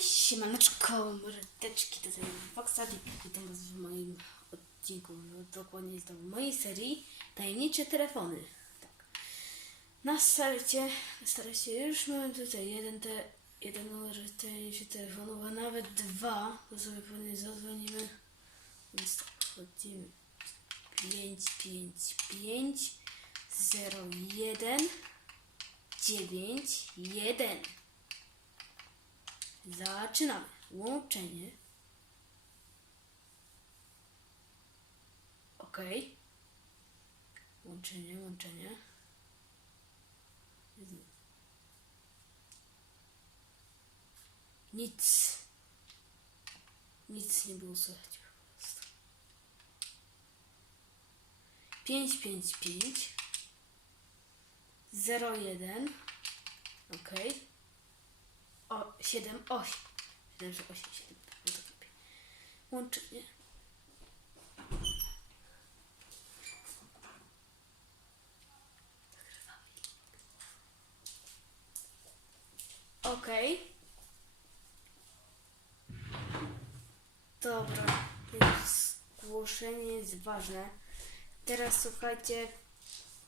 Siemaneczko, mordeczki, jest Foxadik, witam was w moim odcinku, no, dokładnie w mojej serii Tajemnicze Telefony. Tak. Na starcie, na starcie już mamy tutaj jeden, te, jeden numer tajemniczy telefonów, a nawet dwa, to sobie pewnie zadzwonimy, więc tak, wchodzimy 555 01 9 1 Zaczynamy. Łączenie. Ok. Łączenie, łączenie. Nic. Nic nie było słychać po prostu. 555 01 Ok. O, 7, 8. 7, 8, 7. No to lepiej. Łączenie. Okej. Dobra, więc zgłoszenie jest ważne. Teraz słuchajcie,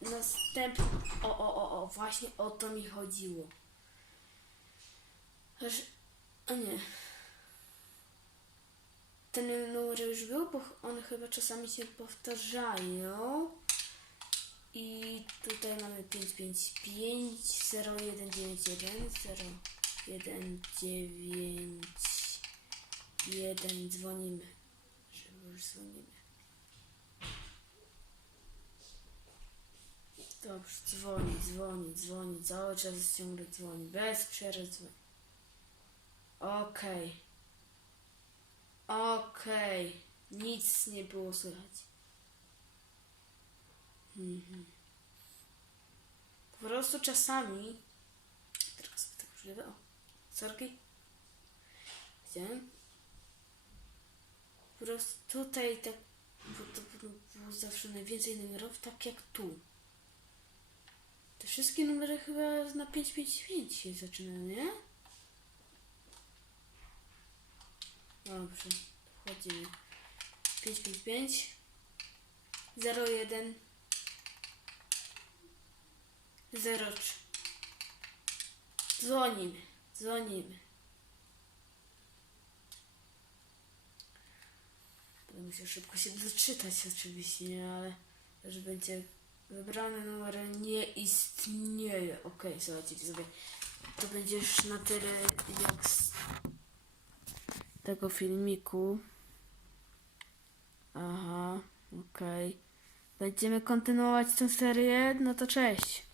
następny. O, o, o, o, właśnie o to mi chodziło. Aż... A nie. Ten numer już był, bo one chyba czasami się powtarzają. I tutaj mamy 555 0191 0191 1 dzwonimy. Żeby już dzwonimy. Dobrze, dzwoni, dzwoni, dzwoni, cały czas ciągle dzwoni, bez przerwy dzwoni. Okej. Okej. Nic nie było słychać. Mhm. Po prostu czasami. Teraz sobie tak użyję. O, sorki. Chciałem. Po prostu tutaj tak. Było- było zawsze najwięcej numerów, tak jak tu. Te wszystkie numery chyba na 555 się zaczynają, nie? Dobrze, wchodzimy. 555 01 03 Dzwonimy, dzwonimy. Będę musiał szybko się doczytać oczywiście, nie? ale że będzie wybrany numer nie istnieje. Okej, słuchajcie sobie. To będzie już na tyle jak tego filmiku. Aha, okej. Będziemy kontynuować tę serię, no to cześć.